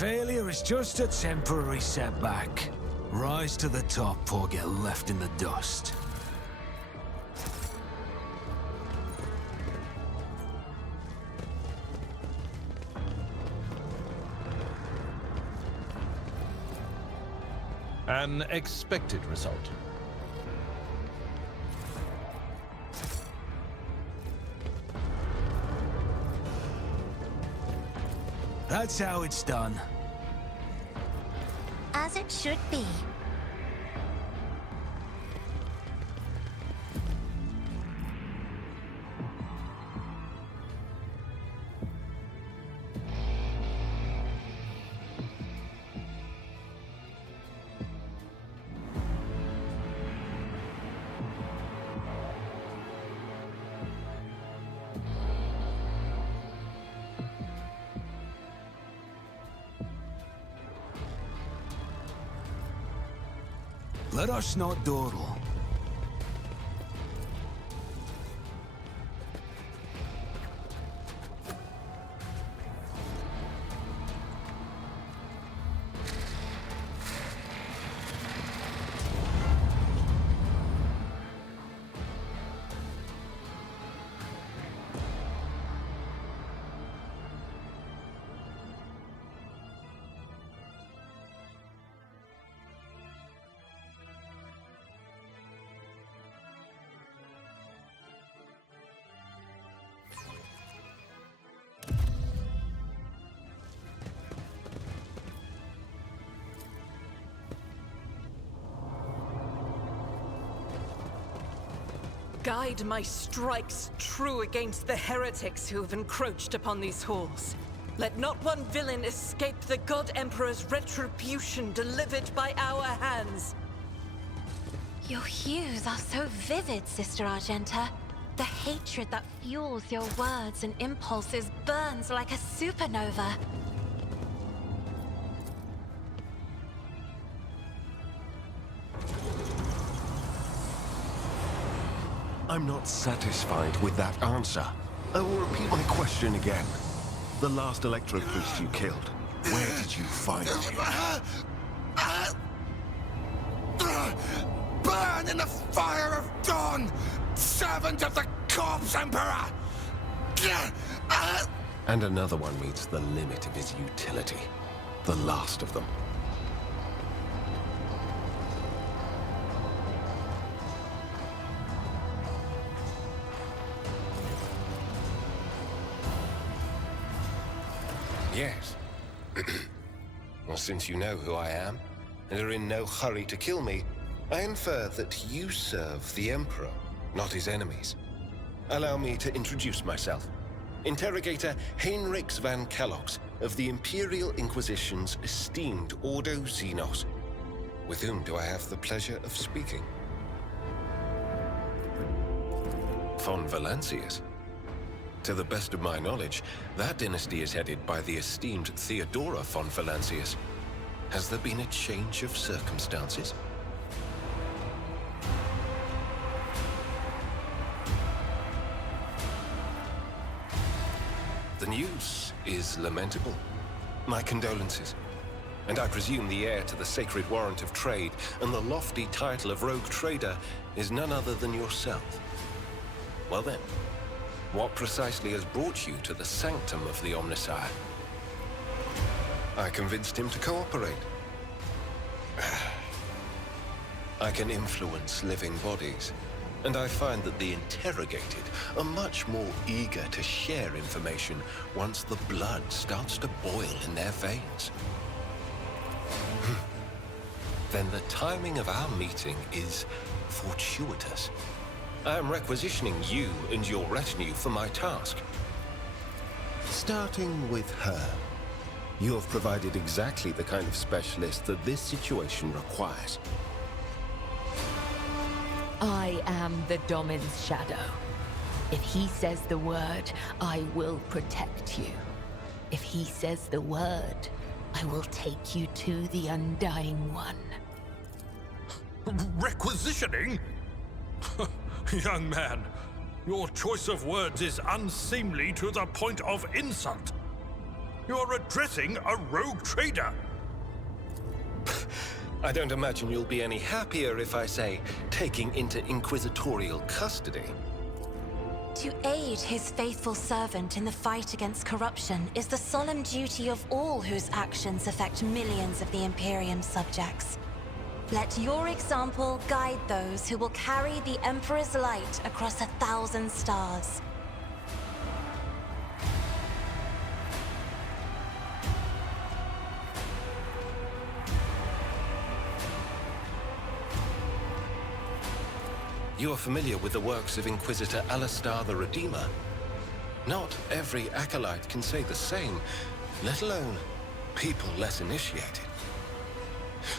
Failure is just a temporary setback. Rise to the top or get left in the dust. An expected result. That's how it's done. As it should be. Let us not dawdle. Guide my strikes true against the heretics who have encroached upon these halls. Let not one villain escape the God Emperor's retribution delivered by our hands. Your hues are so vivid, Sister Argenta. The hatred that fuels your words and impulses burns like a supernova. I'm not satisfied with that answer. I will repeat my question again. The last Electro priest you killed, where did you find him? Burn in the fire of dawn, servant of the Corpse Emperor! And another one meets the limit of his utility. The last of them. Yes. Well, since you know who I am, and are in no hurry to kill me, I infer that you serve the Emperor, not his enemies. Allow me to introduce myself. Interrogator Heinrix van Kellogg's of the Imperial Inquisition's esteemed Ordo Xenos. With whom do I have the pleasure of speaking? Von Valancius. To the best of my knowledge, that dynasty is headed by the esteemed Theodora von Valancius. Has there been a change of circumstances? The news is lamentable. My condolences. And I presume the heir to the sacred warrant of trade and the lofty title of rogue trader is none other than yourself. Well then, what precisely has brought you to the sanctum of the Omnissiah? I convinced him to cooperate. I can influence living bodies, and I find that the interrogated are much more eager to share information once the blood starts to boil in their veins. Then the timing of our meeting is fortuitous. I am requisitioning you and your retinue for my task. Starting with her. You have provided exactly the kind of specialist that this situation requires. I am the Domin's shadow. If he says the word, I will protect you. If he says the word, I will take you to the Undying One. Requisitioning? Young man, your choice of words is unseemly to the point of insult. You're addressing a rogue trader! I don't imagine you'll be any happier if I say taking into inquisitorial custody. To aid his faithful servant in the fight against corruption is the solemn duty of all whose actions affect millions of the Imperium's subjects. Let your example guide those who will carry the Emperor's light across 1,000 stars. You are familiar with the works of Inquisitor Alistar the Redeemer. Not every acolyte can say the same, let alone people less initiated.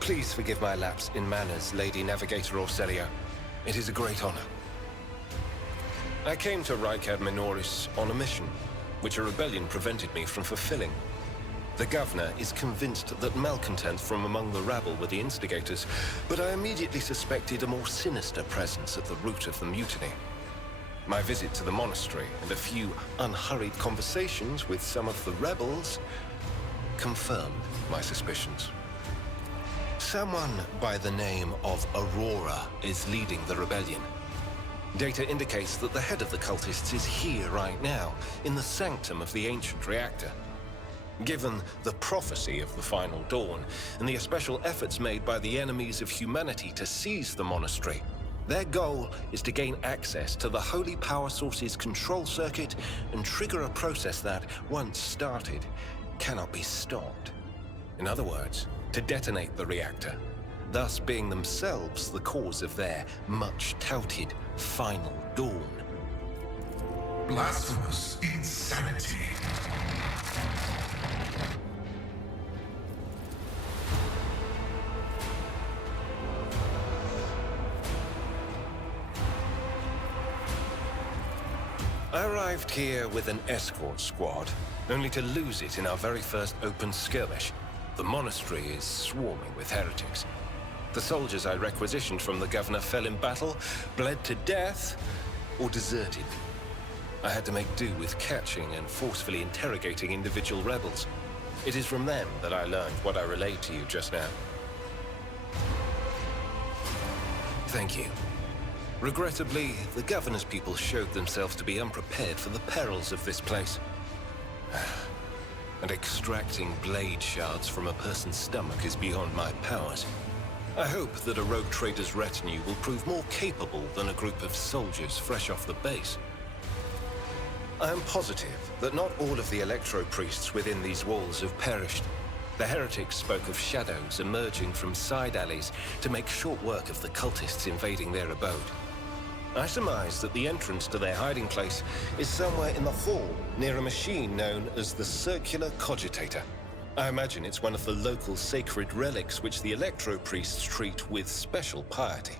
Please forgive my lapse in manners, Lady Navigator Orselio. It is a great honor. I came to Rykkad Minoris on a mission, which a rebellion prevented me from fulfilling. The governor is convinced that malcontents from among the rabble were the instigators, but I immediately suspected a more sinister presence at the root of the mutiny. My visit to the monastery and a few unhurried conversations with some of the rebels confirmed my suspicions. Someone by the name of Aurora is leading the rebellion. Data indicates that the head of the cultists is here right now, in the sanctum of the ancient reactor. Given the prophecy of the Final Dawn, and the especial efforts made by the enemies of humanity to seize the monastery, their goal is to gain access to the Holy Power Source's control circuit and trigger a process that, once started, cannot be stopped. In other words, to detonate the reactor, thus being themselves the cause of their much-touted Final Dawn. Blasphemous insanity. I arrived here with an escort squad, only to lose it in our very first open skirmish. The monastery is swarming with heretics. The soldiers I requisitioned from the governor fell in battle, bled to death, or deserted. I had to make do with catching and forcefully interrogating individual rebels. It is from them that I learned what I relayed to you just now. Thank you. Regrettably, the governor's people showed themselves to be unprepared for the perils of this place. And extracting blade shards from a person's stomach is beyond my powers. I hope that a rogue trader's retinue will prove more capable than a group of soldiers fresh off the base. I am positive that not all of the electro-priests within these walls have perished. The heretics spoke of shadows emerging from side alleys to make short work of the cultists invading their abode. I surmise that the entrance to their hiding place is somewhere in the hall, near a machine known as the Circular Cogitator. I imagine it's one of the local sacred relics which the electro-priests treat with special piety.